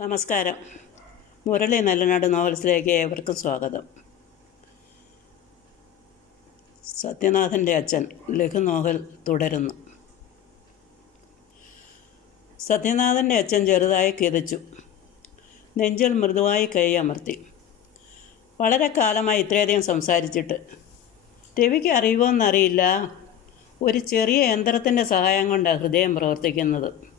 നമസ്കാരം. മുരളി നല്ലനാട് നോവൽസിലേക്ക് ഏവർക്കും സ്വാഗതം. സത്യനാഥന്റെ അച്ഛൻ ലഘു നോവൽ തുടരുന്നു. സത്യനാഥന്റെ അച്ഛൻ ചെറുതായി കിതച്ചു നെഞ്ചിൽ മൃദുവായി കൈ അമർത്തി. വളരെ കാലമായി ഇത്രയധികം സംസാരിച്ചിട്ട്. രവിക്ക് അറിയുമോ എന്നറിയില്ല. ഒരു ചെറിയ യന്ത്രത്തിന്റെ സഹായം കൊണ്ടാണ് ഹൃദയം പ്രവർത്തിക്കുന്നത്.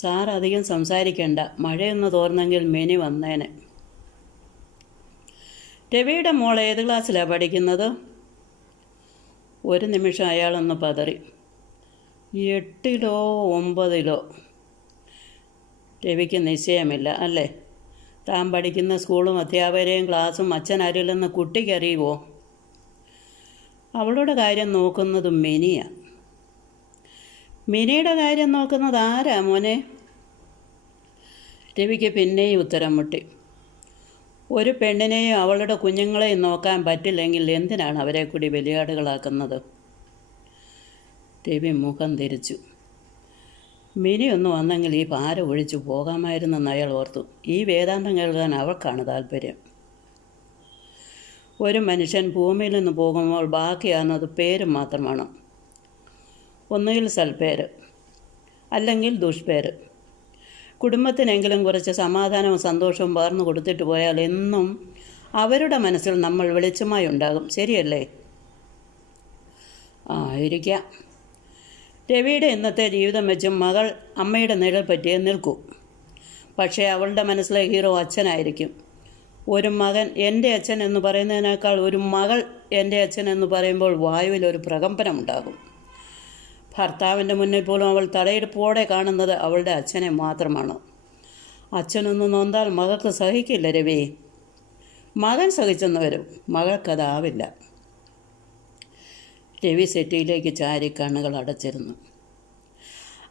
സാർ അധികം സംസാരിക്കണ്ട. മഴയൊന്ന് തോർന്നെങ്കിൽ മെനി വന്നേനെ. രവിയുടെ മോൾ ഏത് ക്ലാസ്സിലാണ് പഠിക്കുന്നത്? ഒരു നിമിഷം അയാളൊന്ന് പതറി. എട്ടിലോ ഒമ്പതിലോ. രവിക്ക് നിശ്ചയമില്ല അല്ലേ? താൻ പഠിക്കുന്ന സ്കൂളും അധ്യാപകരെയും ക്ലാസ്സും അച്ഛൻ അരില്ലെന്ന് കുട്ടിക്കറിയുമോ അവളുടെ കാര്യം നോക്കുന്നതും മിനിയാണ് മിനിയുടെ കാര്യം നോക്കുന്നത് ആരാ മോനെ? രവിക്ക് പിന്നെയും ഉത്തരം മുട്ടി. ഒരു പെണ്ണിനെയും അവളുടെ കുഞ്ഞുങ്ങളെയും നോക്കാൻ പറ്റില്ലെങ്കിൽ എന്തിനാണ് അവരെ കൂടി ബലിയാടുകളാക്കുന്നത്? രവി മുഖം തിരിച്ചു. മിനി ഒന്ന് വന്നെങ്കിൽ ഈ പാര ഒഴിച്ചു പോകാമായിരുന്നെന്ന് അയാൾ ഓർത്തു. ഈ വേദാന്തം കേൾക്കാൻ അവൾക്കാണ് താല്പര്യം. ഒരു മനുഷ്യൻ ഭൂമിയിൽ നിന്ന് പോകുമ്പോൾ ബാക്കിയാകുന്നത് പേരും മാത്രമാണ്. ഒന്നുകിൽ സൽപ്പേര് അല്ലെങ്കിൽ ദുഷ്പേര്. കുടുംബത്തിനെങ്കിലും കുറച്ച് സമാധാനവും സന്തോഷവും പകർന്നു കൊടുത്തിട്ട് പോയാൽ എന്നും അവരുടെ മനസ്സിൽ നമ്മൾ വെളിച്ചമായി ഉണ്ടാകും. ശരിയല്ലേ? ആ ഇരിക്കാം. രവിയുടെ ഇന്നത്തെ ജീവിതം വെച്ചും മകൾ അമ്മയുടെ നിഴൽ പറ്റിയേ നിൽക്കൂ. പക്ഷേ അവളുടെ മനസ്സിലെ ഹീറോ അച്ഛനായിരിക്കും. ഒരു മകൻ എന്റെ അച്ഛൻ എന്ന് പറയുന്നതിനേക്കാൾ ഒരു മകൾ എന്റെ അച്ഛൻ എന്ന് പറയുമ്പോൾ വായുവിൽ ഒരു പ്രകമ്പനമുണ്ടാകും. ഭർത്താവിന്റെ മുന്നിൽ പോലും അവൾ തലയെടുപ്പോടെ കാണുന്നത് അവളുടെ അച്ഛനെ മാത്രമാണ്. അച്ഛനൊന്ന് നൊന്താൽ മകൾക്ക് സഹിക്കില്ല രവി. മകൻ സഹിച്ചെന്ന് വരും. മകൾക്കതാവില്ല. രവി സെറ്റിയിലേക്ക് ചാരി കണ്ണുകൾ അടച്ചിരുന്നു.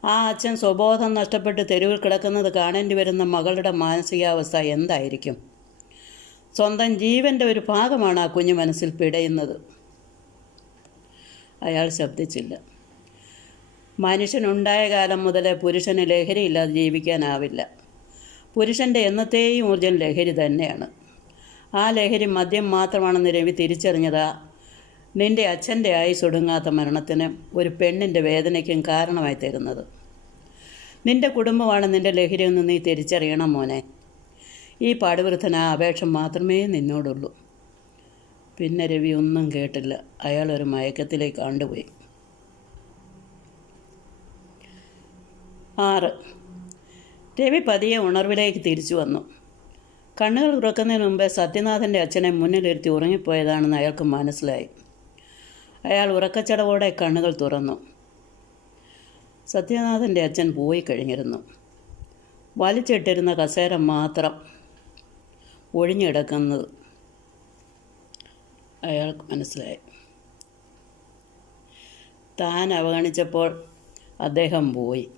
ആ അച്ഛൻ സ്വബോധം നഷ്ടപ്പെട്ട് തെരുവിൽ കിടക്കുന്നത് കാണേണ്ടി വരുന്ന മകളുടെ മാനസികാവസ്ഥ എന്തായിരിക്കും? സ്വന്തം ജീവന്റെ ഒരു ഭാഗമാണ് ആ കുഞ്ഞു മനസ്സിൽ പിടയുന്നത്. അയാൾ ശബ്ദിച്ചില്ല. മനുഷ്യനുണ്ടായ കാലം മുതലേ പുരുഷന് ലഹരിയില്ലാതെ ജീവിക്കാനാവില്ല. പുരുഷന്റെ എന്നത്തെയും ഊർജം ലഹരി തന്നെയാണ്. ആ ലഹരി മദ്യം മാത്രമാണെന്ന് രവി തിരിച്ചറിഞ്ഞതാ നിന്റെ അച്ഛന്റെ ആയി ഒടുങ്ങാത്ത മരണത്തിന് ഒരു പെണ്ണിന്റെ വേദനയ്ക്കും കാരണമായി തരുന്നത്. നിന്റെ കുടുംബമാണ് നിന്റെ ലഹരിയെന്ന് നീ തിരിച്ചറിയണം മോനെ. ഈ പാടുവൃത്തന അപേക്ഷ മാത്രമേ നിന്നോടുള്ളൂ. പിന്നെ രവി ഒന്നും കേട്ടില്ല. അയാൾ ഒരു മയക്കത്തിലേക്ക് കണ്ടുപോയി ആറ്. രവി പതിയെ ഉണർവിലേക്ക് തിരിച്ചു വന്നു. കണ്ണുകൾ തുറക്കുന്നതിന് മുമ്പേ സത്യനാഥന്റെ അച്ഛനെ മുന്നിലിരുത്തി ഉറങ്ങിപ്പോയതാണെന്ന് അയാൾക്ക് മനസ്സിലായി. അയാൾ ഉറക്കച്ചടവോടെ കണ്ണുകൾ തുറന്നു. സത്യനാഥന്റെ അച്ഛൻ പോയി കഴിഞ്ഞിരുന്നു. വലിച്ചിട്ടിരുന്ന കസേര മാത്രം ഒഴിഞ്ഞിടക്കുന്നത് അയാൾക്ക് മനസ്സിലായി. താൻ അവഗണിച്ചപ്പോൾ അദ്ദേഹം പോയി.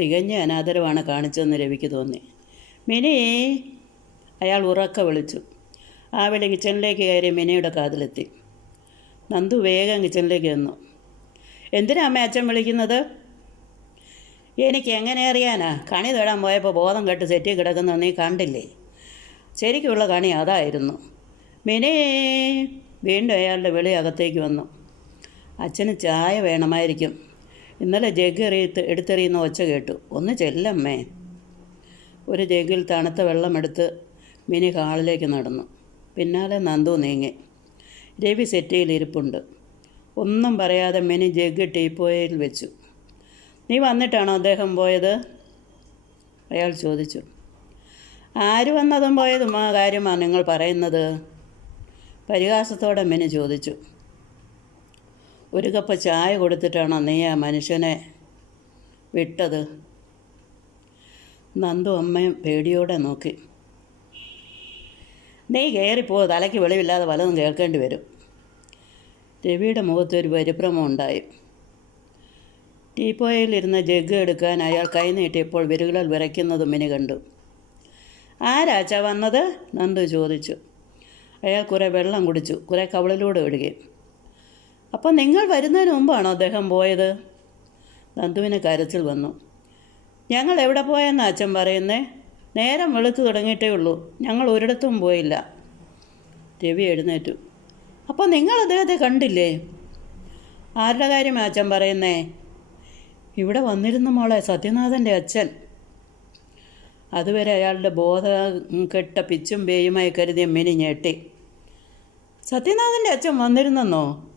തികഞ്ഞ അനാദരവാണ് കാണിച്ചതെന്ന് രവിക്ക് തോന്നി. മിനി അയാൾ ഉറക്ക വിളിച്ചു. ആ വിളി കിച്ചണിലേക്ക് കയറി മിനിയുടെ കാതിലെത്തി. നന്ദു വേഗം കിച്ചണിലേക്ക് വന്നു എന്തിനാ അമ്മ അച്ഛൻ വിളിക്കുന്നത്? എനിക്ക് എങ്ങനെ അറിയാനാ? കണി തേടാൻ പോയപ്പോൾ ബോധം കെട്ട് സെറ്റി കിടക്കുന്ന നീ കണ്ടില്ലേ? ശരിക്കുള്ള കണി അതായിരുന്നു. മിനി വീണ്ടും അയാളുടെ വിളി അകത്തേക്ക് വന്നു. അച്ഛന് ചായ വേണമായിരിക്കും. ഇന്നലെ ജഗ് എറിയത്ത് എടുത്തെറിയുന്ന ഒച്ച കേട്ടു. ഒന്ന് ചെല്ലമ്മേ. ഒരു ജഗിൽ തണുത്ത വെള്ളമെടുത്ത് മിനി ഹാളിലേക്ക് നടന്നു. പിന്നാലെ നന്ദു നീങ്ങി. രവി സെറ്റിയിൽ ഇരിപ്പുണ്ട്. ഒന്നും പറയാതെ മിനി ജഗ് ടീപ്പോയിൽ വെച്ചു. നീ വന്നിട്ടാണോ അദ്ദേഹം പോയത്? അയാൾ ചോദിച്ചു. ആര് വന്നതും പോയതും ആ കാര്യമാണ് നിങ്ങൾ പറയുന്നത്? പരിഹാസത്തോടെ മിനി ചോദിച്ചു. ഒരു കപ്പ് ചായ കൊടുത്തിട്ടാണോ നീ ആ മനുഷ്യനെ വിട്ടത്. നന്ദു അമ്മയും പേടിയോടെ നോക്കി. നീ കയറിപ്പോ തലയ്ക്ക് വെളിവില്ലാതെ വലതും കേൾക്കേണ്ടി വരും. രവിയുടെ മുഖത്ത് ഒരു പരിഭ്രമം ഉണ്ടായി. ടീപ്പോയിലിരുന്ന ജഗ് എടുക്കാൻ അയാൾ കൈ നീട്ടിയപ്പോൾ വിരലുകൾ വിറയ്ക്കുന്നതും മിനി കണ്ടു. ആരാച്ച വന്നത്? നന്ദു ചോദിച്ചു. അയാൾ കുറേ വെള്ളം കുടിച്ചു കുറേ കവളിലൂടെ ഒഴുകി. അപ്പോൾ നിങ്ങൾ വരുന്നതിന് മുമ്പാണോ അദ്ദേഹം പോയത്? നന്ദുവിന് കരച്ചിൽ വന്നു. ഞങ്ങൾ എവിടെ പോയെന്ന് അച്ഛൻ പറയുന്നേ? നേരം വെളുത്തു തുടങ്ങിയിട്ടേ ഉള്ളൂ. ഞങ്ങൾ ഒരിടത്തും പോയില്ല. രവി എഴുന്നേറ്റു. അപ്പോൾ നിങ്ങൾ അദ്ദേഹത്തെ കണ്ടില്ലേ? ആരുടെ കാര്യം അച്ഛൻ പറയുന്നേ? ഇവിടെ വന്നിരുന്ന മോളെ സത്യനാഥന്റെ അച്ഛൻ. അതുവരെ അയാളുടെ ബോധ കെട്ട പിച്ചും പേയുമായി കരുതിയ മിനി ഞെട്ടി. സത്യനാഥന്റെ അച്ഛൻ വന്നിരുന്നെന്നോ?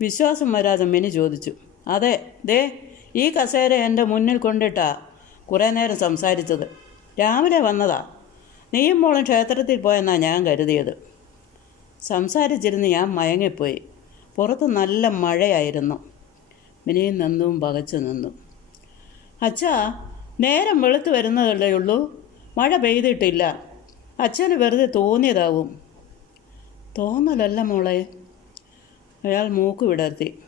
വിശ്വാസം വരാതെ മിനി ചോദിച്ചു അതെ ദേ ഈ കസേര എന്റെ മുന്നിൽ കൊണ്ടിട്ടാ കുറേ നേരം സംസാരിച്ചത്. രാവിലെ വന്നതാ. നീയും മോളും ക്ഷേത്രത്തിൽ പോയെന്നാ ഞാൻ കരുതിയത്. സംസാരിച്ചിരുന്ന് ഞാൻ മയങ്ങിപ്പോയി. പുറത്ത് നല്ല മഴയായിരുന്നു. മിനിയും നന്ദുവും പകച്ചു നിന്നു. അച്ഛാ നേരം വെളുത്ത് വരുന്നതല്ലേ ഉള്ളൂ. മഴ പെയ്തിട്ടില്ല. അച്ഛന് വെറുതെ തോന്നിയതാവും. തോന്നലല്ല മോളെ. അയാൾ മൂക്ക് വിടർത്തി.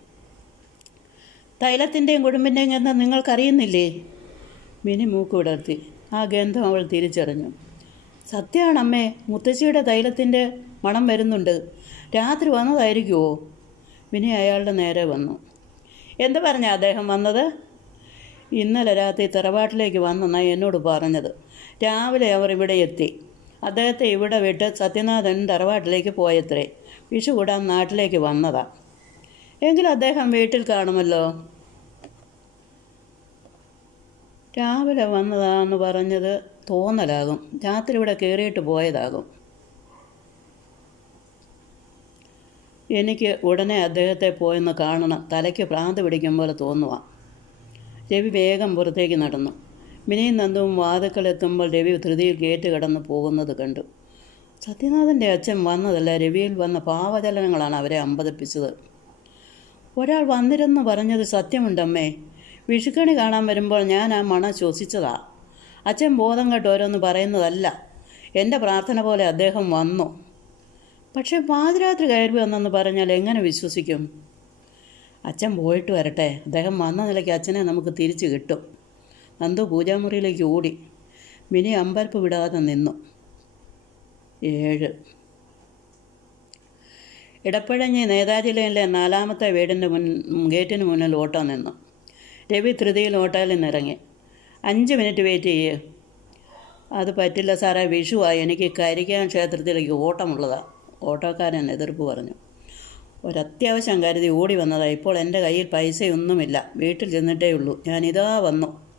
തൈലത്തിന്റെയും കുടുംബിന്റെയും ഗന്ധം നിങ്ങൾക്കറിയുന്നില്ലേ? മിനി മൂക്ക് വിടർത്തി. ആ ഗന്ധം അവൾ തിരിച്ചറിഞ്ഞു. സത്യമാണ് അമ്മേ മുത്തശ്ശിയുടെ തൈലത്തിന്റെ മണം വരുന്നുണ്ട്. രാത്രി വന്നതായിരിക്കുമോ മിനി അയാളുടെ നേരെ വന്നു. എന്ത് പറഞ്ഞ അദ്ദേഹം വന്നത്? ഇന്നലെ രാത്രി തറവാട്ടിലേക്ക് വന്നെന്നാണ് എന്നോട് പറഞ്ഞത്. രാവിലെ അവർ ഇവിടെ എത്തി. അദ്ദേഹത്തെ ഇവിടെ വിട്ട് സത്യനാഥൻ തറവാട്ടിലേക്ക് പോയത്രേ. വിഷു കൂടാൻ നാട്ടിലേക്ക് വന്നതാ. എങ്കിലും അദ്ദേഹം വീട്ടിൽ കാണുമല്ലോ? രാവിലെ വന്നതാന്ന് പറഞ്ഞത് തോന്നലാകും. രാത്രി ഇവിടെ കയറിയിട്ട് പോയതാകും. എനിക്ക് ഉടനെ അദ്ദേഹത്തെ പോയെന്ന് കാണണം. തലയ്ക്ക് ഭ്രാന്ത് പിടിക്കും പോലെ തോന്നുക രവി വേഗം പുറത്തേക്ക് നടന്നു. മിനിയും നന്ദുവും വാതുക്കളെത്തുമ്പോൾ രവി ധൃതിയിൽ ഗേറ്റ് കടന്ന് പോകുന്നത് കണ്ടു. സത്യനാഥന്റെ അച്ഛൻ വന്നതല്ല? രവിയിൽ വന്ന പാവചലനങ്ങളാണ് അവരെ അമ്പതിപ്പിച്ചത്. ഒരാൾ വന്നിരുന്ന് പറഞ്ഞത് സത്യമുണ്ടമ്മേ. വിഷുക്കണി കാണാൻ വരുമ്പോൾ ഞാൻ ആ മണം ശ്വസിച്ചതാ. അച്ഛൻ ബോധം കേട്ട് ഓരോന്ന് പറയുന്നതല്ല. എന്റെ പ്രാർത്ഥന പോലെ അദ്ദേഹം വന്നു. പക്ഷേ പാതിരാത്രി കയറി വന്നെന്ന് പറഞ്ഞാൽ എങ്ങനെ വിശ്വസിക്കും? അച്ഛൻ പോയിട്ട് വരട്ടെ. അദ്ദേഹം വന്ന നിലയ്ക്ക് അച്ഛനെ നമുക്ക് തിരിച്ചു കിട്ടും. നന്ദു പൂജാമുറിയിലേക്ക് ഓടി. മിനി അമ്പരപ്പ് വിടാതെ നിന്നു. ഏഴ്. ഇടപ്പഴഞ്ഞ് നേതാജി ലൈനിലെ നാലാമത്തെ വീടിന്റെ മുൻ ഗേറ്റിന് മുന്നിൽ ഓട്ടോ നിന്നു. രവി ധൃതിയിൽ ഓട്ടോയിൽ നിന്നിറങ്ങി. അഞ്ച് മിനിറ്റ് വെയിറ്റ് ചെയ്യേ. അത് പറ്റില്ല സാറേ വിഷുവായി എനിക്ക് കരിക്കാൻ ക്ഷേത്രത്തിലേക്ക് ഓട്ടമുള്ളതാണ് ഓട്ടോക്കാരൻ എതിർപ്പ് പറഞ്ഞു. ഒരത്യാവശ്യം കരുതി ഓടി വന്നതാണ് ഇപ്പോൾ എന്റെ കയ്യിൽ പൈസയൊന്നുമില്ല. വീട്ടിൽ ചെന്നിട്ടേ ഉള്ളൂ ഞാനിതാ വന്നു.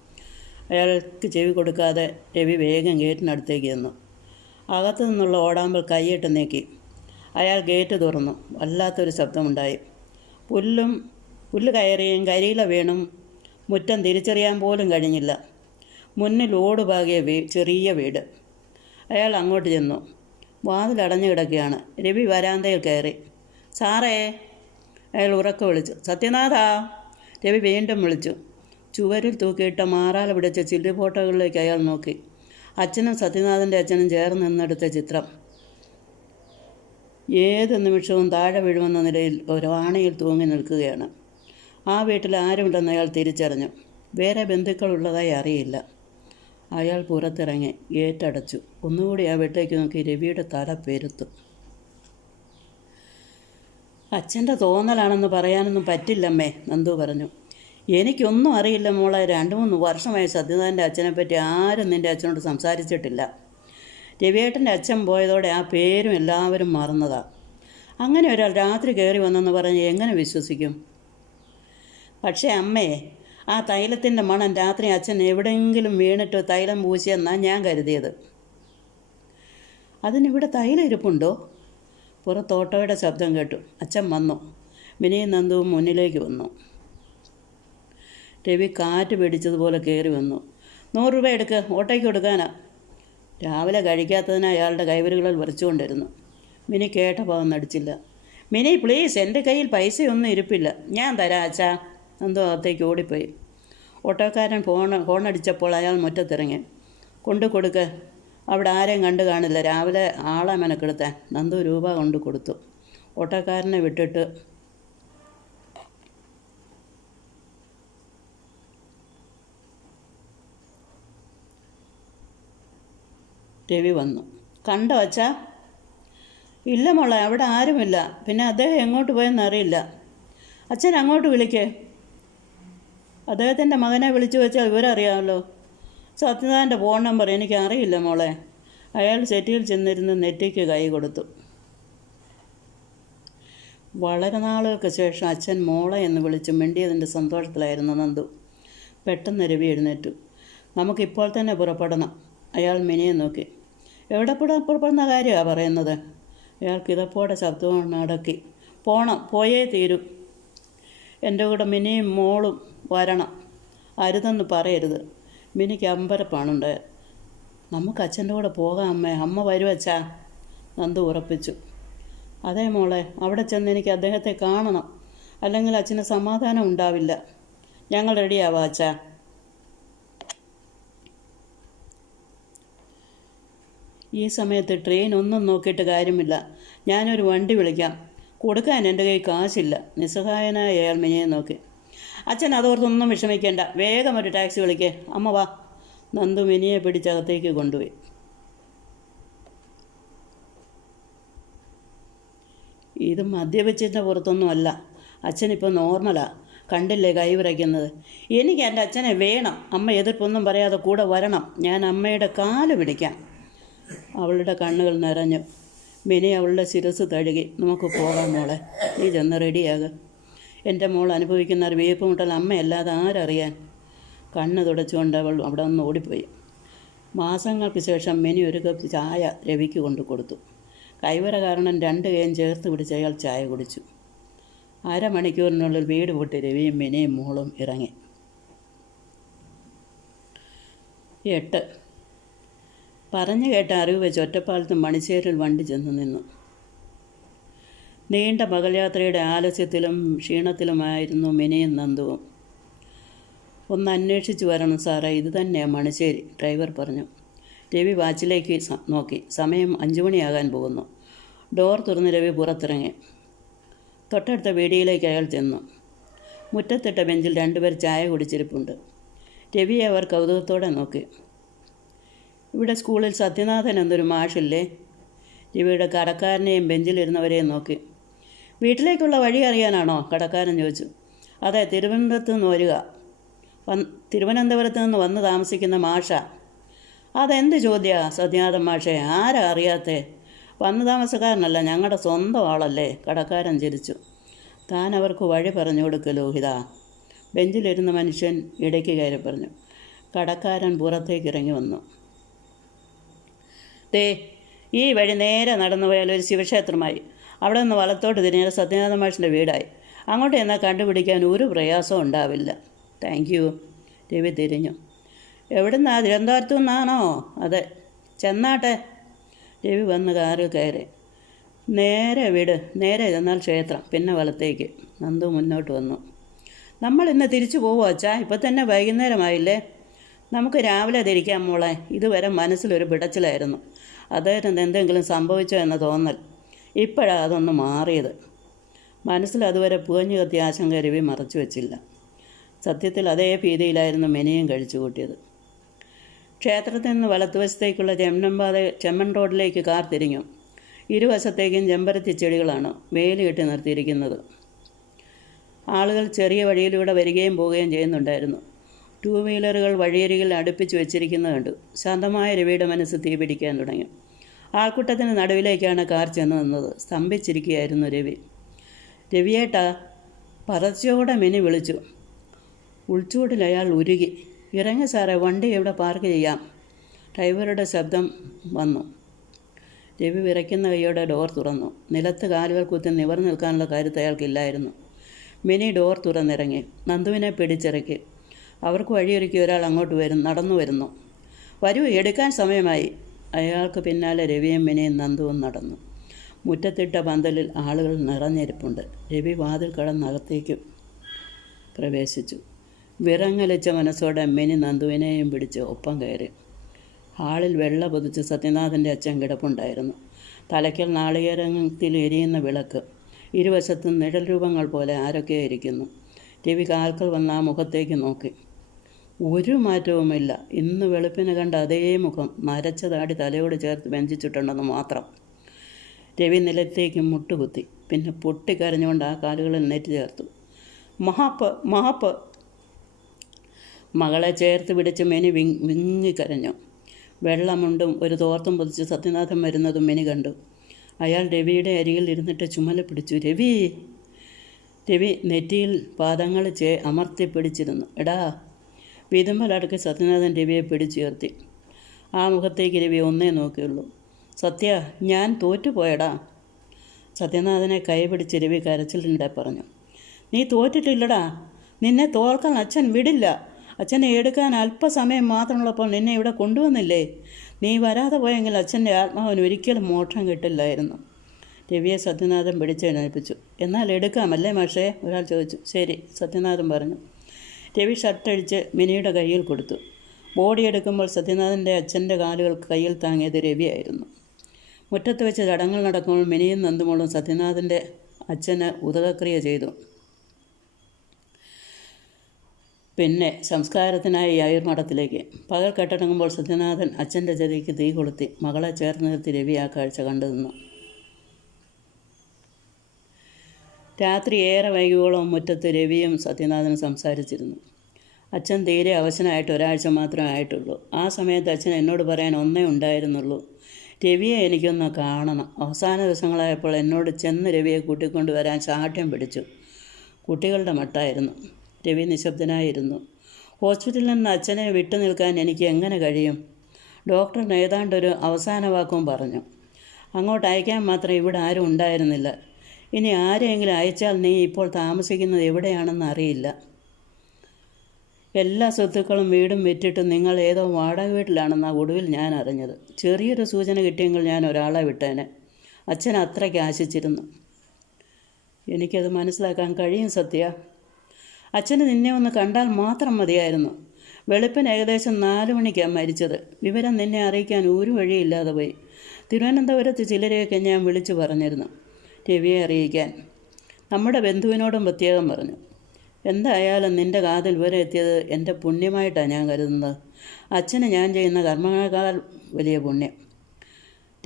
അയാൾക്ക് ചെവി കൊടുക്കാതെ രവി വേഗം ഗേറ്റിനടുത്തേക്ക് ചെന്നു. അകത്തു നിന്നുള്ള ഓടാമ്പൽ കൈയിട്ട് നീക്കി. അയാൾ ഗേറ്റ് തുറന്നു. വല്ലാത്തൊരു ശബ്ദമുണ്ടായി. പുല്ലും പുല്ല് കയറിയും കരിയില വീണും മുറ്റം തിരിച്ചറിയാൻ പോലും കഴിഞ്ഞില്ല. മുന്നിൽ ഓടുപാകിയ വീ ചെറിയ വീട്. അയാൾ അങ്ങോട്ട് ചെന്നു. വാതിലടഞ്ഞു കിടക്കുകയാണ്. രവി വരാന്തയിൽ കയറി. സാറേ അയാൾ ഉറക്കെ വിളിച്ചു. സത്യനാഥാ? രവി വീണ്ടും വിളിച്ചു. ചുവരിൽ തൂക്കിയിട്ട മാറാല പിടിച്ച ചില്ലുപോട്ടകളിലേക്ക് അയാൾ നോക്കി. അച്ഛനും സത്യനാഥന്റെ അച്ഛനും ചേർന്ന് നിന്നെടുത്ത ചിത്രം. ഏത് നിമിഷവും താഴെ വീഴുമെന്ന നിലയിൽ ഒരു ആണയിൽ തൂങ്ങി നിൽക്കുകയാണ്. ആ വീട്ടിൽ ആരുമില്ലെന്ന് അയാൾ തിരിച്ചറിഞ്ഞു. വേറെ ബന്ധുക്കളുള്ളതായി അറിയില്ല. അയാൾ പുറത്തിറങ്ങി ഏറ്റടച്ചു ഒന്നുകൂടി ആ വീട്ടിലേക്ക് നോക്കി രവിയുടെ തല പെരുത്തു. അച്ഛന്റെ തോന്നലാണെന്ന് പറയാനൊന്നും പറ്റില്ലമ്മേ നന്ദു പറഞ്ഞു. എനിക്കൊന്നും അറിയില്ല മോളെ. രണ്ട് മൂന്ന് വർഷമായി സത്യനാഥന്റെ അച്ഛനെ പറ്റി ആരും നിന്റെ അച്ഛനോട് സംസാരിച്ചിട്ടില്ല. രവിയേട്ടന്റെ അച്ഛൻ പോയതോടെ ആ പേരും എല്ലാവരും മറന്നതാണ് അങ്ങനെ ഒരാൾ രാത്രി കയറി വന്നെന്ന് പറഞ്ഞ് എങ്ങനെ വിശ്വസിക്കും? പക്ഷേ അമ്മേ ആ തൈലത്തിന്റെ മണം രാത്രി അച്ഛൻ എവിടെയെങ്കിലും വീണിട്ട് തൈലം പൂശിയെന്നാണ് ഞാൻ കരുതിയത്. അതിനിവിടെ തൈലം ഇരിപ്പുണ്ടോ? പുറത്തോട്ടോയുടെ ശബ്ദം കേട്ടു. അച്ഛൻ വന്നു. മിനിയും നന്ദുവും മുന്നിലേക്ക് വന്നു. രവി കാറ്റ് പിടിച്ചതുപോലെ കയറി വന്നു. നൂറ് രൂപ എടുക്ക് ഓട്ടോയ്ക്ക് കൊടുക്കാനാ. രാവിലെ കഴിക്കാത്തതിന് അയാളുടെ കൈവരുകളിൽ വരച്ചുകൊണ്ടിരുന്നു. മിനി കേട്ട ഭാവം നടിച്ചില്ല. മിനി പ്ലീസ് എന്റെ കയ്യിൽ പൈസയൊന്നും ഇരിപ്പില്ല. ഞാൻ തരാം അച്ഛാ. എന്തോ അകത്തേക്ക് ഓടിപ്പോയി. ഓട്ടോക്കാരൻ ഫോൺ ഫോണടിച്ചപ്പോൾ അയാൾ മുറ്റത്തിറങ്ങി. കൊണ്ടു കൊടുക്ക്. അവിടെ ആരെയും കണ്ടു കാണില്ല. രാവിലെ ആളെ മെനക്കെടുത്താൻ നന്ദു രൂപ കൊണ്ട് കൊടുത്തു. ഓട്ടോക്കാരനെ വിട്ടിട്ട് രവി വന്നു. കണ്ടോ അച്ഛാ. ഇല്ല മോളെ അവിടെ ആരുമില്ല. പിന്നെ അദ്ദേഹം എങ്ങോട്ട് പോയെന്ന് അറിയില്ല. അച്ഛൻ അങ്ങോട്ട് വിളിക്കേ. അദ്ദേഹത്തിന്റെ മകനെ വിളിച്ചു വെച്ചാൽ വിവരറിയാമല്ലോ സത്യനാഥന്റെ ഫോൺ നമ്പർ എനിക്ക് അറിയില്ല മോളെ. അയാൾ സെറ്റിയിൽ ചെന്നിരുന്ന് നെറ്റിക്ക് കൈ കൊടുത്തു. വളരെ നാളുകൾക്ക് ശേഷം അച്ഛൻ മോളെ എന്ന് വിളിച്ച് മിണ്ടിയതിന്റെ സന്തോഷത്തിലായിരുന്നു നന്ദു. പെട്ടെന്ന് രവി എഴുന്നേറ്റു. നമുക്കിപ്പോൾ തന്നെ പുറപ്പെടണം. അയാൾ മിനിയെ നോക്കി. എവിടെ പുറ- പുറപ്പെടുന്ന കാര്യമാണ് പറയുന്നത്. ഇയാൾക്ക് ഇതപ്പോടെ ശബ്ദവും അടക്കി പോണം പോയേ തീരും. എന്റെ കൂടെ മിനിയും മോളും വരണം. അരുതെന്ന് പറയരുത്. മിനിക്ക് അമ്പരപ്പാണുണ്ട്. നമുക്ക് അച്ഛന്റെ കൂടെ പോകാം അമ്മേ. അമ്മ വരുവച്ചാ നന്ദു ഉറപ്പിച്ചു. അതേ മോളെ അവിടെ ചെന്ന് എനിക്ക് അദ്ദേഹത്തെ കാണണം. അല്ലെങ്കിൽ അച്ഛന് സമാധാനം ഉണ്ടാവില്ല. ഞങ്ങൾ റെഡിയാവാ അച്ഛാ. ഈ സമയത്ത് ട്രെയിൻ ഒന്നും നോക്കിയിട്ട് കാര്യമില്ല. ഞാനൊരു വണ്ടി വിളിക്കാം. കൊടുക്കാൻ എന്റെ കയ്യിൽ കാശില്ല. നിസ്സഹായനായ മിനിയെ നോക്കി. അച്ഛൻ അതോർത്തൊന്നും വിഷമിക്കേണ്ട. വേഗം ഒരു ടാക്സി വിളിക്കേ. അമ്മ വാ. നന്ദു മിനിയെ പിടിച്ചകത്തേക്ക് കൊണ്ടുപോയി. ഇത് മദ്യപിച്ചതിന്റെ പുറത്തൊന്നുമല്ല അച്ഛനിപ്പോൾ നോർമലാ. കണ്ടില്ലേ കൈ വിറയ്ക്കുന്നത്? എനിക്ക് എന്റെ അച്ഛനെ വേണം. അമ്മ എതിർപ്പൊന്നും പറയാതെ കൂടെ വരണം. ഞാൻ അമ്മയുടെ കാൽ പിടിക്കാം. അവളുടെ കണ്ണുകൾ നിറഞ്ഞു. മിനി അവളുടെ ശിരസ് തഴുകി നമുക്ക് പോകാം മോളെ നീ ചെന്ന് റെഡിയാകുക എന്റെ മോൾ അനുഭവിക്കുന്ന ഒരു വീപ്പ് മുട്ടൽ അമ്മയല്ലാതെ ആരറിയാൻ. കണ്ണ് തുടച്ചുകൊണ്ട് അവൾ അവിടെ നിന്ന് ഓടിപ്പോയി. മാസങ്ങൾക്ക് ശേഷം മിനി ഒരു കപ്പ് ചായ രവിക്ക് കൊണ്ടു കൊടുത്തു. കൈവര കാരണം രണ്ട് കൈയും ചേർത്ത് പിടിച്ച് അയാൾ ചായ കുടിച്ചു. അരമണിക്കൂറിനുള്ളിൽ വീട് പൊട്ടി രവിയും മിനിയും മോളും ഇറങ്ങി. എട്ട് പറഞ്ഞു കേട്ട അറിവ് വെച്ച് ഒറ്റപ്പാലത്ത് മണിച്ചേരിൽ വണ്ടി ചെന്ന് നിന്നു. നീണ്ട പകൽയാത്രയുടെ ആലസ്യത്തിലും ക്ഷീണത്തിലുമായിരുന്നു മിനിയും നന്ദുവും. ഒന്ന് അന്വേഷിച്ചു വരണം സാറേ ഇത് തന്നെയാണ് മണിശ്ശേരി ഡ്രൈവർ പറഞ്ഞു. രവി വാച്ചിലേക്ക് നോക്കി. സമയം അഞ്ചു മണിയാകാൻ പോകുന്നു. ഡോർ തുറന്ന് രവി പുറത്തിറങ്ങി. തൊട്ടടുത്ത വീടിയിലേക്ക് അയാൾ ചെന്നു. മുറ്റത്തിട്ട ബെഞ്ചിൽ രണ്ടുപേർ ചായ കുടിച്ചിരിപ്പുണ്ട്. രവി അവർ കൗതുകത്തോടെ നോക്കി. ഇവിടെ സ്കൂളിൽ സത്യനാഥൻ എന്നൊരു മാഷില്ലേ? ജിബിയുടെ കടക്കാരനെയും ബെഞ്ചിലിരുന്നവരെയും നോക്കി. വീട്ടിലേക്കുള്ള വഴി അറിയാനാണോ? കടക്കാരൻ ചോദിച്ചു. അതെ തിരുവനന്തപുരത്ത് നിന്ന് വരിക. വന്ന് തിരുവനന്തപുരത്ത് നിന്ന് വന്ന് താമസിക്കുന്ന മാഷ. അതെന്ത് ചോദ്യ സത്യനാഥൻ മാഷേ? ആരാ അറിയാത്തേ? വന്ന് താമസക്കാരനല്ല ഞങ്ങളുടെ സ്വന്തം ആളല്ലേ? കടക്കാരൻ ചിരിച്ചു. താൻ അവർക്ക് വഴി പറഞ്ഞു കൊടുക്ക് ലോഹിത. ബെഞ്ചിലിരുന്ന മനുഷ്യൻ ഇടയ്ക്ക് കയറി പറഞ്ഞു. കടക്കാരൻ പുറത്തേക്ക് ഇറങ്ങി വന്നു. ദേ ഈ വഴി നേരെ നടന്നു പോയാൽ ഒരു ശിവക്ഷേത്രമായി. അവിടെ നിന്ന് വലത്തോട്ട് തിരിഞ്ഞാൽ സത്യനാഥ മാഷിന്റെ വീടായി. അങ്ങോട്ട് എന്നാൽ കണ്ടുപിടിക്കാൻ ഒരു പ്രയാസവും ഉണ്ടാവില്ല. താങ്ക് യു രവി തിരിഞ്ഞു. എവിടുന്നാ? തിരുവനന്തപുരത്തു നിന്നാണോ അതെ. ചെന്നാട്ടെ. രവി വന്ന് കാറിൽ കയറി. നേരെ വീട്. നേരെ ചെന്നാൽ ക്ഷേത്രം. പിന്നെ വലത്തേക്ക്. നന്ദു മുന്നോട്ട് വന്നു. നമ്മൾ ഇന്ന് തിരിച്ചു പോവുക അച്ഛാ? ഇപ്പം തന്നെ വൈകുന്നേരമായില്ലേ? നമുക്ക് രാവിലെ തിരിക്കാം മോളെ. ഇതുവരെ മനസ്സിലൊരു പിടച്ചിലായിരുന്നു. അദ്ദേഹത്തിന് എന്തെങ്കിലും സംഭവിച്ചോ എന്ന തോന്നൽ. ഇപ്പോഴാണ് അതൊന്ന് മാറിയത്. മനസ്സിൽ അതുവരെ പുകഞ്ഞു കത്തിയ ആശങ്ക രവി മറച്ചു വെച്ചില്ല. സത്യത്തിൽ അതേ ഭീതിയിലായിരുന്നു മെനിയും കഴിച്ചു കൂട്ടിയത്. ക്ഷേത്രത്തിൽ നിന്ന് വലത്തുവശത്തേക്കുള്ള ചെമ്മൻപാത ചെമ്മൺ റോഡിലേക്ക് കാർ തിരിഞ്ഞു. ഇരുവശത്തേക്കും ചെമ്പരത്തി ചെടികളാണ് വെയിൽ കെട്ടി നിർത്തിയിരിക്കുന്നത്. ആളുകൾ ചെറിയ വഴിയിലൂടെ വരികയും പോവുകയും ചെയ്യുന്നുണ്ടായിരുന്നു. ടൂ വീലറുകൾ വഴിയരികിൽ അടുപ്പിച്ച് വെച്ചിരിക്കുന്നത് കണ്ടു. ശാന്തമായ രവിയുടെ മനസ്സ് തീപിടിക്കാൻ തുടങ്ങി. ആൾക്കൂട്ടത്തിന് നടുവിലേക്കാണ് കാർ ചെന്ന് നിന്നത്. സ്തംഭിച്ചിരിക്കുകയായിരുന്നു രവി. രവിയേട്ട പറച്ചോടെ മെനി വിളിച്ചു. ഉൾച്ചൂടിൽ അയാൾ ഉരുകി. ഇറങ്ങി സാറേ വണ്ടി ഇവിടെ പാർക്ക് ചെയ്യാം. ഡ്രൈവറുടെ ശബ്ദം വന്നു. രവി വിറയ്ക്കുന്ന കൈയോടെ ഡോർ തുറന്നു. നിലത്ത് കാലുകൾ കുത്തി നിവർന്നു നിൽക്കാനുള്ള കരുത്ത് അയാൾക്കില്ലായിരുന്നു. Mini door തുറന്നിറങ്ങി. നന്ദുവിനെ പിടിച്ചിറക്കി. അവർക്ക് വഴിയൊരുക്കി ഒരാൾ അങ്ങോട്ട് വരും നടന്നു വരുന്നു. വരൂ എടുക്കാൻ സമയമായി. അയാൾക്ക് പിന്നാലെ രവിയും മിനയും നന്ദുവും നടന്നു. മുറ്റത്തിട്ട പന്തലിൽ ആളുകൾ നിറഞ്ഞിരിപ്പുണ്ട്. രവി വാതിൽ കടന്നകത്തേക്ക് പ്രവേശിച്ചു. വിറങ്ങലിച്ച മനസ്സോടെ മിനി നന്ദുവിനെയും പിടിച്ച് ഒപ്പം കയറി. ഹാളിൽ വെള്ള പൊതിച്ച് സത്യനാഥന്റെ അച്ഛൻ കിടപ്പുണ്ടായിരുന്നു. തലയ്ക്കൽ നാളികേരത്തിൽ എരിയുന്ന വിളക്ക്. ഇരുവശത്തും നിഴൽ രൂപങ്ങൾ പോലെ ആരൊക്കെ ഇരിക്കുന്നു. രവി കാൽക്കൽ വന്ന് ആ മുഖത്തേക്ക് നോക്കി. ഒരു മാറ്റവുമില്ല. ഇന്ന് വെളുപ്പിന് കണ്ട അതേ മുഖം നരച്ച താടി തലയോട് ചേർത്ത് ബെഞ്ചിച്ചിട്ടുണ്ടെന്ന് മാത്രം. രവി നിലത്തേക്ക് മുട്ടുകുത്തി. പിന്നെ പൊട്ടിക്കരഞ്ഞുകൊണ്ട് ആ കാലുകളിൽ നെറ്റ് ചേർത്തു. മഹാപ്പ് മഹാപ്പ് മകളെ ചേർത്ത് പിടിച്ച് മെനി വിങ് വിങ്ങിക്കരഞ്ഞു വെള്ളമുണ്ടും ഒരു തോർത്തും പൊതിച്ച് സത്യനാഥൻ വരുന്നതും മെനി കണ്ടു. അയാൾ രവിയുടെ അരികിൽ ഇരുന്നിട്ട് ചുമല പിടിച്ചു. രവി രവി നെറ്റിയിൽ പാദങ്ങൾ ചേ അമർത്തി പിടിച്ചിരുന്നു. എടാ വിതുമ്പലടക്കി സത്യനാഥൻ രവിയെ പിടിച്ചുയർത്തി. ആ മുഖത്തേക്ക് രവി ഒന്നേ നോക്കിയുള്ളൂ. സത്യ ഞാൻ തോറ്റുപോയടാ. സത്യനാഥനെ കൈപിടിച്ച് രവി കരച്ചിലിനിടെ പറഞ്ഞു. നീ തോറ്റിട്ടില്ലടാ. നിന്നെ തോൽക്കാൻ അച്ഛൻ വിടില്ല. അച്ഛനെ എടുക്കാൻ അല്പസമയം മാത്രമുള്ളപ്പോൾ നിന്നെ ഇവിടെ കൊണ്ടുവന്നില്ലേ? നീ വരാതെ പോയെങ്കിൽ അച്ഛന്റെ ആത്മാവിന് ഒരിക്കലും മോക്ഷം കിട്ടില്ലായിരുന്നു. രവിയെ സത്യനാഥൻ പിടിച്ചെഴുന്നേൽപ്പിച്ചു എന്നാൽ എടുക്കാമല്ലേ മാഷേ? ഒരാൾ ചോദിച്ചു. ശരി സത്യനാഥൻ പറഞ്ഞു. രവി ഷർട്ടടിച്ച് മിനിയുടെ കയ്യിൽ കൊടുത്തു. ബോഡി എടുക്കുമ്പോൾ സത്യനാഥന്റെ അച്ഛന്റെ കാലുകൾക്ക് കയ്യിൽ താങ്ങിയത് രവിയായിരുന്നു. മുറ്റത്ത് വെച്ച് ചടങ്ങുകൾ നടക്കുമ്പോൾ മിനിയും നന്ദുമോളും സത്യനാഥന്റെ അച്ഛന് ഉദകക്രിയ ചെയ്തു. പിന്നെ സംസ്കാരത്തിനായി അയർ മഠത്തിലേക്ക്. പകൽ കെട്ടടങ്ങുമ്പോൾ സത്യനാഥൻ അച്ഛന്റെ ചെതിക്ക് തീ കൊളുത്തി മകളെ ചേർത്ത് നിർത്തി രവി ആ കാഴ്ച കണ്ടു നിന്നു. രാത്രി ഏറെ വൈകിയോളം മുറ്റത്ത് രവിയും സത്യനാഥനും സംസാരിച്ചിരുന്നു. അച്ഛൻ തീരെ അവശനായിട്ട് ഒരാഴ്ച മാത്രമേ ആയിട്ടുള്ളൂ. ആ സമയത്ത് അച്ഛൻ എന്നോട് പറയാൻ ഒന്നേ ഉണ്ടായിരുന്നുള്ളൂ. രവിയെ എനിക്കൊന്ന് കാണണം. അവസാന ദിവസങ്ങളായപ്പോൾ എന്നോട് ചെന്ന് രവിയെ കൂട്ടിക്കൊണ്ട് വരാൻ ശാഠ്യം പിടിച്ചു. കുട്ടികളുടെ മട്ടായിരുന്നു. രവി നിശബ്ദനായിരുന്നു. ഹോസ്പിറ്റലിൽ നിന്ന് അച്ഛനെ വിട്ടു നിൽക്കാൻ എനിക്ക് എങ്ങനെ കഴിയും? ഡോക്ടർ ഏതാണ്ടൊരു അവസാന വാക്കും പറഞ്ഞു. അങ്ങോട്ട് അയക്കാൻ മാത്രം ഇവിടെ ആരും ഉണ്ടായിരുന്നില്ല. ഇനി ആരെങ്കിലും അയച്ചാൽ നീ ഇപ്പോൾ താമസിക്കുന്നത് എവിടെയാണെന്ന് അറിയില്ല. എല്ലാ സ്വത്തുക്കളും വീടും വിറ്റിട്ട് നിങ്ങൾ ഏതോ വാടക വീട്ടിലാണെന്ന ഒടുവിൽ ഞാൻ അറിഞ്ഞത്. ചെറിയൊരു സൂചന കിട്ടിയെങ്കിൽ ഞാൻ ഒരാളെ വിട്ടേനെ. അച്ഛൻ അത്രയ്ക്ക് ആശിച്ചിരുന്നു. എനിക്കത് മനസ്സിലാക്കാൻ കഴിയും സത്യ. അച്ഛന് നിന്നെ ഒന്ന് കണ്ടാൽ മാത്രം മതിയായിരുന്നു. വെളുപ്പിന് ഏകദേശം നാല് മണിക്കാണ് മരിച്ചത്. വിവരം നിന്നെ അറിയിക്കാൻ ഒരു വഴിയില്ലാതെ പോയി. തിരുവനന്തപുരത്ത് ചിലരെയൊക്കെ ഞാൻ വിളിച്ചു പറഞ്ഞിരുന്നു. രവിയെ അറിയിക്കാൻ. നമ്മുടെ ബന്ധുവിനോടും പ്രത്യേകം പറഞ്ഞു. എന്തായാലും നിന്റെ കാതിൽ വരെ എത്തിയത് എന്റെ പുണ്യമായിട്ടാണ് ഞാൻ കരുതുന്നത്. അച്ഛന് ഞാൻ ചെയ്യുന്ന കർമ്മങ്ങളെക്കാൾ വലിയ പുണ്യം.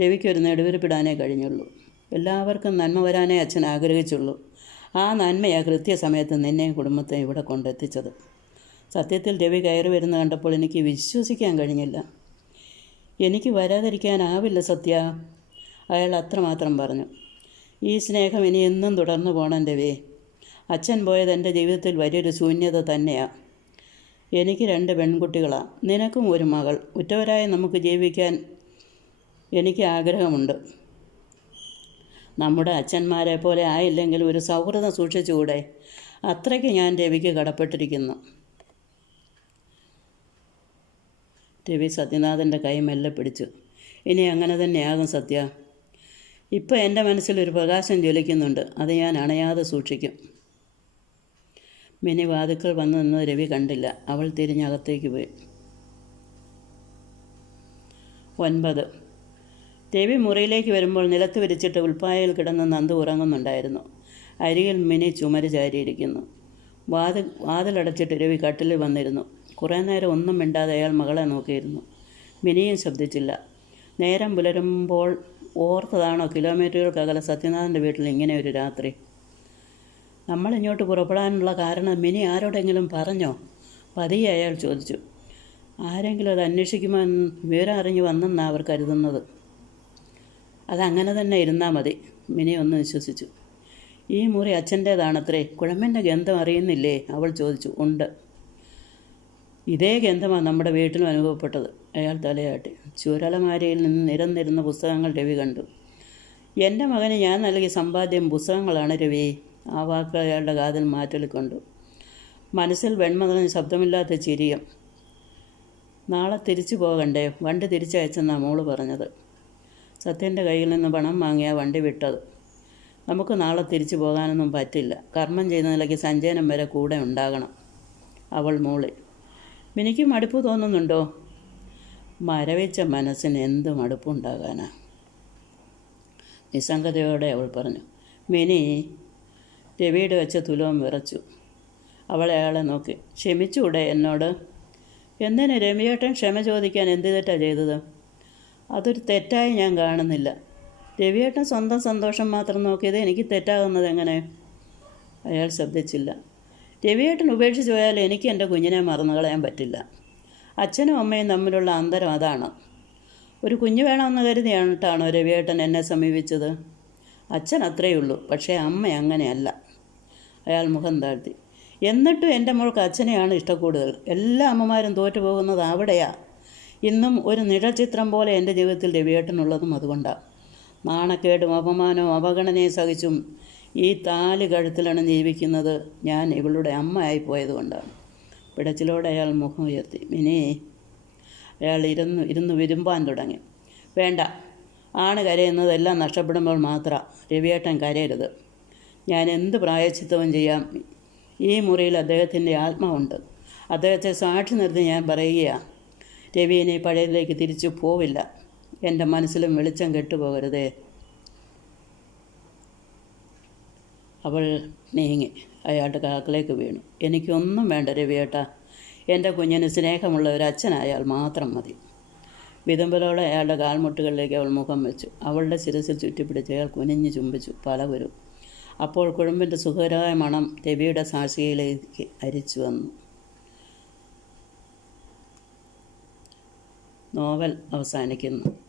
രവിക്കൊരു നെടുവിരിപ്പിടാനേ കഴിഞ്ഞുള്ളൂ. എല്ലാവർക്കും നന്മ വരാനേ അച്ഛൻ ആഗ്രഹിച്ചുള്ളൂ. ആ നന്മയാ കൃത്യസമയത്ത് നിന്നെയും കുടുംബത്തെയും ഇവിടെ കൊണ്ടെത്തിച്ചത്. സത്യത്തിൽ രവി കയറി വരുന്ന കണ്ടപ്പോൾ എനിക്ക് വിശ്വസിക്കാൻ കഴിഞ്ഞില്ല. എനിക്ക് വരാതിരിക്കാനാവില്ല സത്യ. അയാൾ അത്രമാത്രം പറഞ്ഞു. ഈ സ്നേഹം ഇനി എന്നും തുടർന്നു പോകണം രവി അച്ഛൻ പോയത് എന്റെ ജീവിതത്തിൽ വലിയൊരു ശൂന്യത തന്നെയാണ് എനിക്ക് രണ്ട് പെൺകുട്ടികളാണ് നിനക്കും ഒരു മകൾ. ഉറ്റവരായി നമുക്ക് ജീവിക്കാൻ എനിക്ക് ആഗ്രഹമുണ്ട്. നമ്മുടെ അച്ഛന്മാരെ പോലെ ആയില്ലെങ്കിൽ ഒരു സൗഹൃദം സൂക്ഷിച്ചുകൂടെ? അത്രയ്ക്ക് ഞാൻ രവിക്ക് കടപ്പെട്ടിരിക്കുന്നു. രവി സത്യനാഥന്റെ കൈ മെല്ലെ പിടിച്ചു. ഇനി അങ്ങനെ തന്നെയാകും സത്യ. ഇപ്പോൾ എന്റെ മനസ്സിലൊരു പ്രകാശം ജ്വലിക്കുന്നുണ്ട്. അത് ഞാൻ അണയാതെ സൂക്ഷിക്കും. മിനി വാതുക്കൾ വന്നു നിന്ന് രവി കണ്ടില്ല. അവൾ തിരിഞ്ഞകത്തേക്ക് പോയി. ഒൻപത്. രവി മുറിയിലേക്ക് വരുമ്പോൾ നിലത്ത് വിരിച്ചിട്ട് ഉൾപ്പായയിൽ കിടന്ന് നന്ദു ഉറങ്ങുന്നുണ്ടായിരുന്നു. അരികിൽ മിനി ചുമര് ചാരിയിരിക്കുന്നു. വാതിൽ വാതിലടച്ചിട്ട് രവി കട്ടിലിൽ വന്നിരുന്നു. കുറേ നേരം ഒന്നും മിണ്ടാതെ അയാൾ മകളെ നോക്കിയിരുന്നു. മിനിയും ശബ്ദിച്ചില്ല. നേരം പുലരുമ്പോൾ ഓർത്തതാണോ കിലോമീറ്ററുകൾക്കകലെ സത്യനാഥന്റെ വീട്ടിൽ ഇങ്ങനെ ഒരു രാത്രി? നമ്മൾ ഇങ്ങോട്ട് പുറപ്പെടാനുള്ള കാരണം മിനി ആരോടെങ്കിലും പറഞ്ഞോ? പതിയെ അയാൾ ചോദിച്ചു. ആരെങ്കിലും അത് അന്വേഷിക്കുമെന്ന് വിവരം അറിഞ്ഞു വന്നെന്നാണ് അവർ കരുതുന്നത്. അതങ്ങനെ തന്നെ ഇരുന്നാൽ മതി മിനി ഒന്ന് വിശ്വസിച്ചു. ഈ മുറി അച്ഛന്റേതാണത്രേ കുഴമ്പിന്റെ ഗന്ധം അറിയുന്നില്ലേ? അവൾ ചോദിച്ചു. ഉണ്ട്. ഇതേ ഗന്ധമാണ് നമ്മുടെ വീട്ടിലും അനുഭവപ്പെട്ടത്. അയാൾ തലയാട്ടി. ചുരലമാരിയിൽ നിന്ന് നിരന്നിരുന്ന പുസ്തകങ്ങൾ രവി കണ്ടു. എന്റെ മകന് ഞാൻ നൽകിയ സമ്പാദ്യം പുസ്തകങ്ങളാണ് രവി. ആ വാക്ക് അയാളുടെ കാതിൽ മാറ്റലിക്കൊണ്ടു മനസ്സിൽ വെണ്മ നിറഞ്ഞ ശബ്ദമില്ലാത്ത ചിരിയും. നാളെ തിരിച്ചു പോകണ്ടേ? വണ്ടി തിരിച്ചയച്ചെന്നാണ് മോൾ പറഞ്ഞത്. സത്യന്റെ കയ്യിൽ നിന്ന് പണം വാങ്ങിയ വണ്ടി വിട്ടത്. നമുക്ക് നാളെ തിരിച്ചു പോകാനൊന്നും പറ്റില്ല. കർമ്മം ചെയ്യുന്ന നിലയ്ക്ക് സഞ്ജയനം വരെ കൂടെ ഉണ്ടാകണം. അവൾ മോളി. മിനിക്ക് മടുപ്പ് തോന്നുന്നുണ്ടോ? മരവിച്ച മനസ്സിന് എന്ത് മടുപ്പുണ്ടാകാനാ? നിസ്സംഗതയോടെ അവൾ പറഞ്ഞു മിനി രവിയുടെ വെച്ച തുലവും വിറച്ചു. അവളെ അയാളെ നോക്കി ക്ഷമിച്ചൂടെ എന്നോട്? എന്തിന് രമിയേട്ടൻ ക്ഷമ ചോദിക്കാൻ എന്ത് തെറ്റാ ചെയ്തത്? അതൊരു തെറ്റായി ഞാൻ കാണുന്നില്ല. രവിയേട്ടൻ സ്വന്തം സന്തോഷം മാത്രം നോക്കിയത് എനിക്ക് തെറ്റാകുന്നത് എങ്ങനെ? അയാൾ ശ്രദ്ധിച്ചില്ല രവിയേട്ടൻ ഉപേക്ഷിച്ച് പോയാൽ എനിക്ക് എന്റെ കുഞ്ഞിനെ മറന്നു കളയാൻ പറ്റില്ല. അച്ഛനും അമ്മയും തമ്മിലുള്ള അന്തരം അതാണ്. ഒരു കുഞ്ഞു വേണമെന്ന് കരുതിയാണിട്ടാണോ രവിയേട്ടൻ എന്നെ സമീപിച്ചത്? അച്ഛൻ അത്രയേ ഉള്ളൂ പക്ഷേ അമ്മ അങ്ങനെയല്ല. അയാൾ മുഖം താഴ്ത്തി. എന്നിട്ടും എന്റെ മോൾക്ക് അച്ഛനെയാണ് ഇഷ്ടക്കൂടുതൽ. എല്ലാ അമ്മമാരും തോറ്റു പോകുന്നത് അവിടെയാ. ഇന്നും ഒരു നിഴൽചിത്രം പോലെ എന്റെ ജീവിതത്തിൽ രവിയേട്ടനുള്ളതും അതുകൊണ്ടാണ് നാണക്കേടും അപമാനവും അവഗണനയും സഹിച്ചും ഈ താൽ കഴുത്തിലാണ് ജീവിക്കുന്നത് ഞാൻ ഇവളുടെ അമ്മയായി പോയതുകൊണ്ടാണ്. പിടച്ചിലോടെ അയാൾ മുഖം ഉയർത്തി. മിനേ അയാൾ ഇരുന്ന് ഇരുന്ന് വിരുമ്പാൻ തുടങ്ങി. വേണ്ട ആണ് കരയുന്നതെല്ലാം നഷ്ടപ്പെടുമ്പോൾ മാത്രം രവിയേട്ടൻ കരയരുത്. ഞാൻ എന്ത് പ്രായച്ചിത്തവും ചെയ്യാം? ഈ മുറിയിൽ അദ്ദേഹത്തിന്റെ ആത്മാവുണ്ട്. അദ്ദേഹത്തെ സാക്ഷി നിർത്തി ഞാൻ പറയുകയാണ് രവിയെ പഴയതിലേക്ക് തിരിച്ചു പോവില്ല. എന്റെ മനസ്സിലും വെളിച്ചം കെട്ടുപോകരുതേ. അവൾ നീങ്ങി അയാളുടെ കാക്കിലേക്ക് വീണു. എനിക്കൊന്നും വേണ്ട രവിയേട്ട. എന്റെ കുഞ്ഞിന് സ്നേഹമുള്ള ഒരു അച്ഛനായാൽ മാത്രം മതി. വിതുമ്പലോടെ അയാളുടെ കാൽമുട്ടുകളിലേക്ക് അവൾ മുഖം വെച്ചു. അവളുടെ ശിരസിൽ ചുറ്റിപ്പിടിച്ച് അയാൾ കുനിഞ്ഞു ചുംബിച്ചു. പലവരും അപ്പോൾ കുഴമ്പിന്റെ സുഖകരമായ മണം രവിയുടെ സാക്ഷിയിലേക്ക് അരിച്ചു വന്നു. നോവൽ അവസാനിക്കുന്നു.